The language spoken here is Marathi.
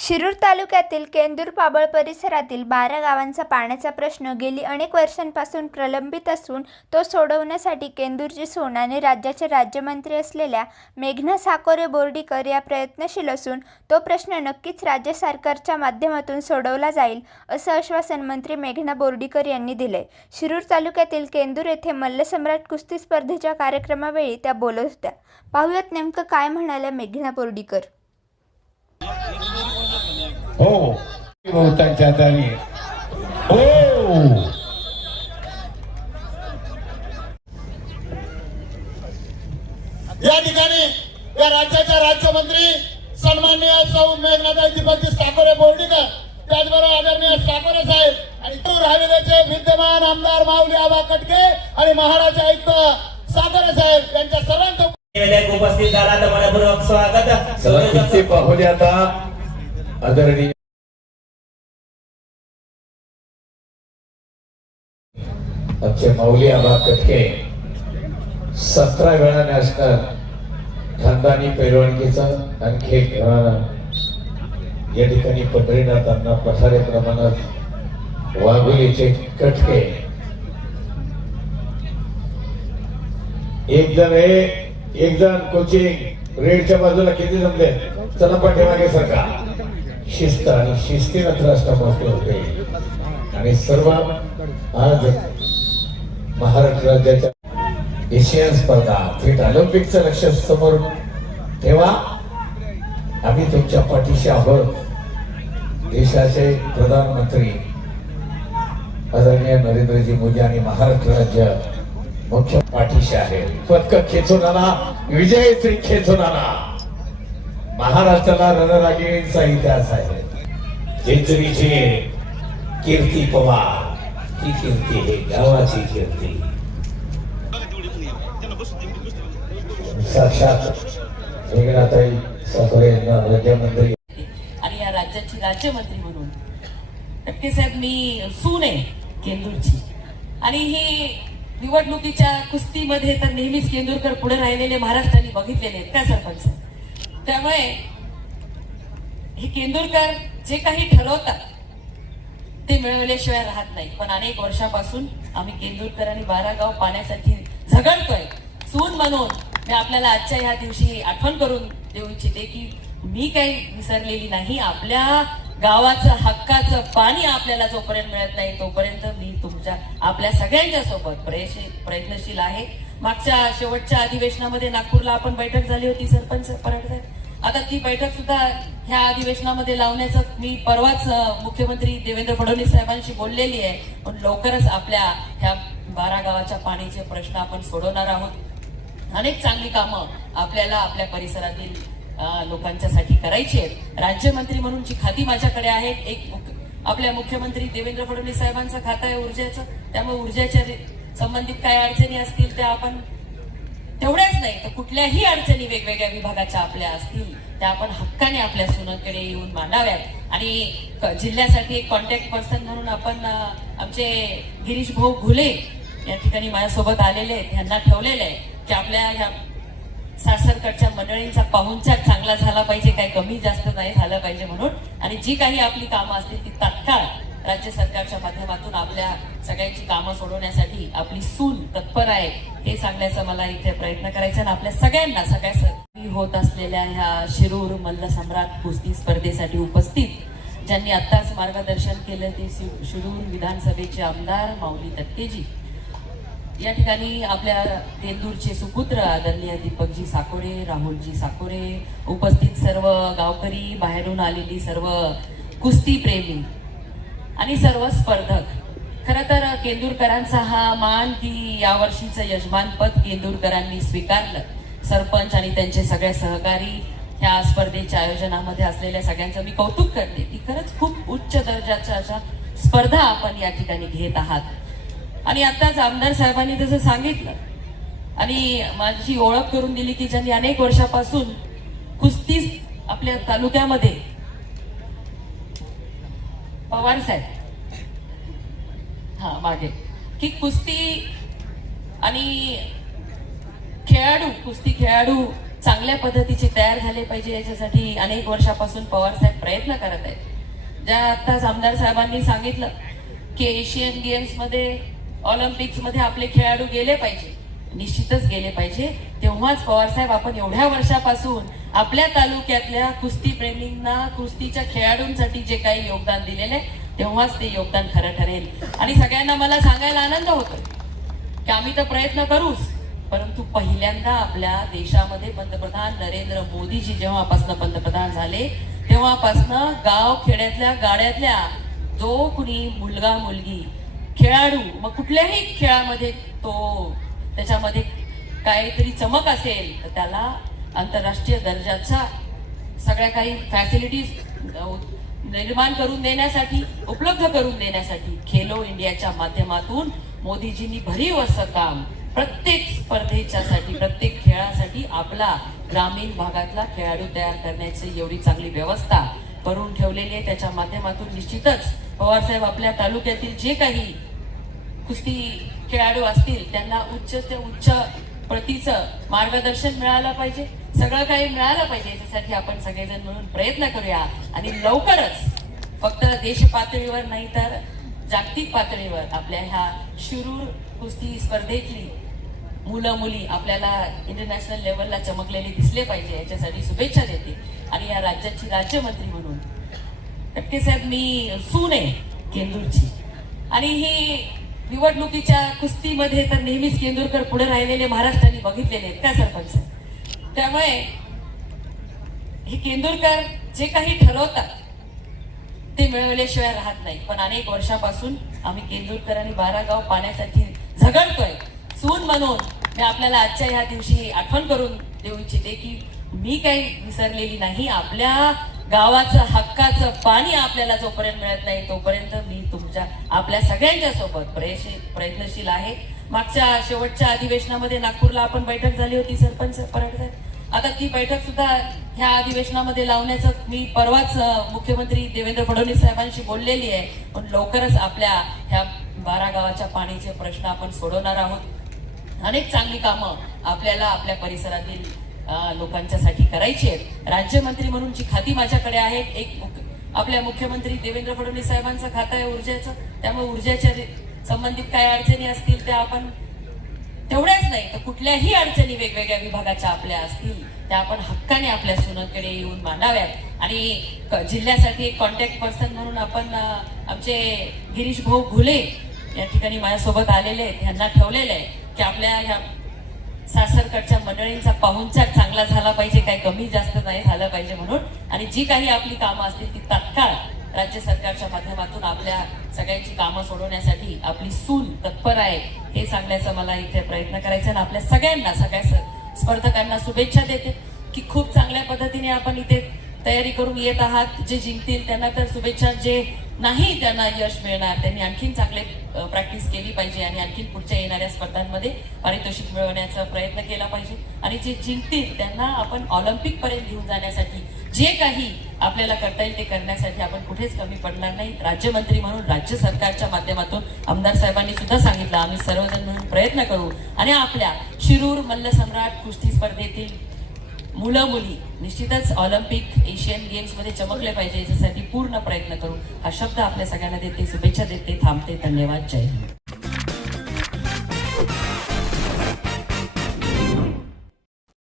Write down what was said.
शिरूर तालुक्यातील केंदूर पाबळ परिसरातील बारा गावांचा पाण्याचा प्रश्न गेली अनेक वर्षांपासून प्रलंबित असून तो सोडवण्यासाठी केंदूरची सोन आणि राज्याचे राज्यमंत्री असलेल्या मेघना साकोरे बोर्डीकर या प्रयत्नशील असून तो प्रश्न नक्कीच राज्य सरकारच्या माध्यमातून सोडवला जाईल असं आश्वासन मंत्री मेघना बोर्डीकर यांनी दिले शिरूर तालुक्यातील केंदूर येथे मल्लसम्राट कुस्ती स्पर्धेच्या कार्यक्रमावेळी त्या बोलत होत्या. पाहुयात नेमकं काय म्हणाल्या मेघना बोर्डीकर. हो. बहुतांच्या दारी हो. या ठिकाणी या राज्याच्या राज्यमंत्री सन्माननीय सौ मेघनाथाई दीपकजी साकोरे बोर्डीकर त्याचबरोबर आदरणीय साकोरे साहेब आणि तूर हवेलीचे विद्यमान आमदार माऊली आबा कटके आणि महाराज आयुक्त साकोरे साहेब यांच्या सर्वांचं उपस्थित झाला तर मनपूर्वक स्वागत. आता? आदरणीय आमचे माऊली आबा कटके सतरा वेळा नॅशनल खानदानी पैलवानकीचं आणखी एक घराणा. या ठिकाणी पंढरीनाथांना पठारे प्रमाणात वाघोलीचे कटके. एक जण हे एक जण कोचिंग रेडच्या बाजूला किती जमले? चला पाठीमागे सरकार शिस्त आणि शिस्तीनं त्रास मोठे होते आणि सर्व आज महाराष्ट्र राज्याच्या एशियन स्पर्धा फिट ऑलिम्पिकचं लक्ष समोर ठेवा. आम्ही तुमच्या पाठीशी आहोत. देशाचे प्रधानमंत्री आदरणीय नरेंद्रजी मोदी आणि महाराष्ट्र राज्य मुख्य पाठीशी आहे पदक खेचून आणा विजय श्री खेचून आणा. महाराष्ट्राला रणरागिणीचा इतिहास आहे. जेजुरीची कीर्ती पवार ती कीर्ती हे गावाची कीर्ती. साक्षात मेघनाथाई साखरे यांना राज्यमंत्री. आणि या राज्याची राज्यमंत्री म्हणून. साहेब मी सून आहे केंदूरची. आणि ही निवडणुकीच्या कुस्तीमध्ये तर नेहमीच केंदूरकर पुढे राहिलेले महाराष्ट्राने बघितलेले आहेत. त्या सरपंच त्यामुळे हे केंदूरकर जे काही ठरवतात ते मिळवल्याशिवाय राहत नाही. पण अनेक वर्षापासून आम्ही केंदूरकर आणि बारागाव पाण्यासाठी झगडतोय. सून म्हणून मी आपल्याला आजच्या ह्या दिवशी आठवण करून देऊ इच्छिते की मी काही विसरलेली नाही. आपल्या गावाचं हक्काचं पाणी आपल्याला जोपर्यंत मिळत नाही तोपर्यंत मी तुमच्या आपल्या सगळ्यांच्या सोबत प्रयत्नशील आहे. मागच्या शेवटच्या अधिवेशनामध्ये नागपूरला आपण बैठक झाली होती सरपंच परत साहेब. आता ती बैठक सुद्धा ह्या अधिवेशनामध्ये लावण्याचं मी परवाच मुख्यमंत्री देवेंद्र फडणवीस साहेबांशी बोललेली आहे. पण लवकरच आपल्या ह्या बारा गावाच्या पाण्याचे प्रश्न आपण सोडवणार आहोत. अनेक चांगली कामं आपल्याला आपल्या परिसरातील लोकांच्यासाठी करायची आहेत. राज्यमंत्री म्हणून जी खाती माझ्याकडे आहेत एक आपल्या मुख्यमंत्री देवेंद्र फडणवीस साहेबांचं खातं आहे ऊर्जेचं. त्यामुळे ऊर्जेच्या संबंधित काय अडचणी असतील त्या आपण तेवढ्याच नाही तर कुठल्याही अडचणी वेगवेगळ्या विभागाच्या आपल्या असतील. त्या आपण हक्काने आपल्या सुनाकडे येऊन मांडाव्यात. आणि जिल्ह्यासाठी एक कॉन्टॅक्ट पर्सन म्हणून आपण आमचे गिरीश भाऊ घुले या ठिकाणी माझ्यासोबत आलेले आहेत. ह्यांना ठेवलेले आहे की आपल्या ह्या सासरकडच्या मंडळींचा पाहुणचार चांगला झाला पाहिजे काही कमी जास्त नाही झालं पाहिजे म्हणून. आणि जी काही आपली कामं असतील ती तात्काळ राज्य सरकारच्या माध्यमातून आपल्या सगळ्यांची कामं सोडवण्यासाठी आपली सून तत्पर आहे हे सांगण्याचा मला इथे प्रयत्न करायचा आणि आपल्या सगळ्यांना सगळ्या होत असलेल्या ह्या शिरूर मल्ल सम्राट कुस्ती स्पर्धेसाठी उपस्थित ज्यांनी आत्ताच मार्गदर्शन केलं ते शिरूर विधानसभेचे आमदार माऊली तटकेजी. या ठिकाणी आपल्या तेंदूरचे सुपुत्र आदरणीय दीपकजी साकोरे राहुलजी साकोरे उपस्थित सर्व गावकरी बाहेरून आलेली सर्व कुस्ती प्रेमी आणि सर्व स्पर्धक. खर तर केंदूरकरांचा हा मान की यावर्षीचं यजमानपद केंदूरकरांनी स्वीकारलं. सरपंच आणि त्यांचे सगळे सहकारी ह्या स्पर्धेच्या आयोजनामध्ये असलेल्या सगळ्यांचं मी कौतुक करते की खरंच खूप उच्च दर्जाच्या अशा स्पर्धा आपण या ठिकाणी घेत आहात. आणि आताच आमदार साहेबांनी जसं सांगितलं आणि माझी ओळख करून दिली की ज्यांनी अनेक वर्षापासून कुस्ती आपल्या तालुक्यामध्ये पवार साहेब हा मागे की कुस्ती आणि खेळाडू कुस्ती खेळाडू चांगल्या पद्धतीचे तयार झाले पाहिजे. याच्यासाठी अनेक वर्षापासून पवार साहेब प्रयत्न करत आहेत. ज्या आताच आमदार साहेबांनी सांगितलं की एशियन गेम्समध्ये ऑलिम्पिक्समध्ये आपले खेळाडू गेले पाहिजे. निश्चितच गेले पाहिजे. तेव्हाच पवार साहेब आपण एवढ्या वर्षापासून आपल्या तालुक्यातल्या कुस्ती प्रेमींना कुस्तीच्या खेळाडूंसाठी जे काही योगदान दिलेलं आहे तेव्हाच ते योगदान खरं ठरेल. आणि सगळ्यांना मला सांगायला आनंद होतो की आम्ही तर प्रयत्न करूच. परंतु पहिल्यांदा आपल्या देशामध्ये पंतप्रधान नरेंद्र मोदीजी जेव्हापासनं पंतप्रधान झाले तेव्हापासनं गाव खेड्यातल्या गाड्यातल्या जो कुणी मुलगा मुलगी खेळाडू मग कुठल्याही खेळामध्ये तो त्याच्यामध्ये काहीतरी चमक असेल तर त्याला आंतरराष्ट्रीय दर्जाच्या सगळ्या काही फॅसिलिटीज निर्माण करून देण्यासाठी उपलब्ध करून देण्यासाठी खेलो इंडियाच्या माध्यमातून मोदीजींनी भरीव असं काम प्रत्येक स्पर्धेच्या साठी प्रत्येक खेळासाठी आपला ग्रामीण भागातला खेळाडू तयार करण्याची एवढी चांगली व्यवस्था करून ठेवलेली आहे. त्याच्या माध्यमातून निश्चितच पवारसाहेब आपल्या तालुक्यातील जे काही कुस्ती खेळाडू असतील त्यांना उच्च ते उच्च प्रतीचं मार्गदर्शन मिळालं पाहिजे. सगळं काही मिळालं पाहिजे. याच्यासाठी आपण सगळेजण मिळून प्रयत्न करूया. आणि लवकरच फक्त देश पातळीवर नाही तर जागतिक पातळीवर आपल्या ह्या शिरूर कुस्ती स्पर्धेतली मुलं मुली आपल्याला इंटरनॅशनल लेवलला चमकलेली दिसले पाहिजे याच्यासाठी शुभेच्छा देते. आणि या राज्याची राज्यमंत्री म्हणून. टक्के साहेब मी सून आहे केंदूरची. आणि ही निवडणुकीच्या कुस्तीमध्ये तर नेहमीच केंदूरकर पुढे राहिलेले महाराष्ट्राने बघितलेले आहेत त्या सरपंच. त्यामुळे हे केंदूरकर जे काही ठरवतात ते मिळवल्याशिवाय राहत नाही. पण अनेक वर्षापासून आम्ही केंदूरकर आणि बारागाव पाण्यासाठी झगडतोय. सून म्हणून मी आपल्याला आजच्या ह्या दिवशी आठवण करून देऊ इच्छिते की मी काही विसरलेली नाही. आपल्या गावाचं हक्काचं पाणी आपल्याला जोपर्यंत मिळत नाही तोपर्यंत मी तुमच्या आपल्या सगळ्यांच्या सोबत प्रयत्नशील आहे. मागच्या शेवटच्या अधिवेशनामध्ये नागपूरला आपण बैठक झाली होती सरपंच पराड आता ती बैठक सुद्धा ह्या अधिवेशनामध्ये लावण्याचं मी परवाच मुख्यमंत्री देवेंद्र फडणवीस साहेबांशी बोललेली आहे. पण लवकरच आपल्या ह्या बारा गावाच्या पाणीचे प्रश्न आपण सोडवणार आहोत. अनेक चांगली कामं आपल्याला आपल्या परिसरातील लोकांच्यासाठी करायची आहेत. राज्यमंत्री म्हणून जी खाती माझ्याकडे आहेत एक आपल्या मुख्यमंत्री देवेंद्र फडणवीस साहेबांचं खातं आहे ऊर्जेचं. त्यामुळे ऊर्जेच्या संबंधित काय अडचणी असतील त्या आपण तेवढ्याच नाही तर कुठल्याही अडचणी वेगवेगळ्या विभागाच्या आपल्या असतील त्या आपण हक्काने आपल्या सुनकडे येऊन मांडाव्यात. आणि जिल्ह्यासाठी एक कॉन्टॅक्ट पर्सन म्हणून आपण आमचे गिरीश भाऊ घुले या ठिकाणी माझ्यासोबत आलेले आहेत ह्यांना ठेवलेले आहे की आपल्या ह्या सासरकडच्या मंडळींचा पाहुणचार चांगला झाला पाहिजे काही कमी जास्त नाही झालं पाहिजे म्हणून. आणि जी काही आपली कामं असतील ती तात्काळ राज्य सरकारच्या माध्यमातून आपल्या सगळ्यांची कामं सोडवण्यासाठी आपली सून तत्पर आहे हे सांगण्याचा मला इथे प्रयत्न करायचा आणि आपल्या सगळ्यांना सगळ्या स्पर्धकांना शुभेच्छा देते की खूप चांगल्या पद्धतीने आपण इथे तयारी करून येत आहात. जे जिंकतील त्यांना तर शुभेच्छा. जे नाही त्यांना यश मिळणार. त्यांनी आणखीन चांगले प्रॅक्टिस केली पाहिजे आणि आणखीन पुढच्या येणाऱ्या स्पर्धांमध्ये पारितोषिक मिळवण्याचा प्रयत्न केला पाहिजे. आणि जे जिंकतील त्यांना आपण ऑलिम्पिक पर्यंत घेऊन जाण्यासाठी जे काही आपल्याला करता येईल ते करण्यासाठी आपण कुठेच कमी पडणार नाही. राज्यमंत्री म्हणून राज्य सरकारच्या माध्यमातून आमदार साहेबांनी सुद्धा सांगितलं. आम्ही सर्वजण म्हणून प्रयत्न करू. आणि आपल्या शिरूर मल्लसम्राट कुस्ती स्पर्धेतील मुलं मुली निश्चितच ऑलिम्पिक एशियन गेम्समध्ये चमकले पाहिजे याच्यासाठी पूर्ण प्रयत्न करू. हा शब्द आपल्या सगळ्यांना देते शुभेच्छा देते थांबते धन्यवाद जय हिंद.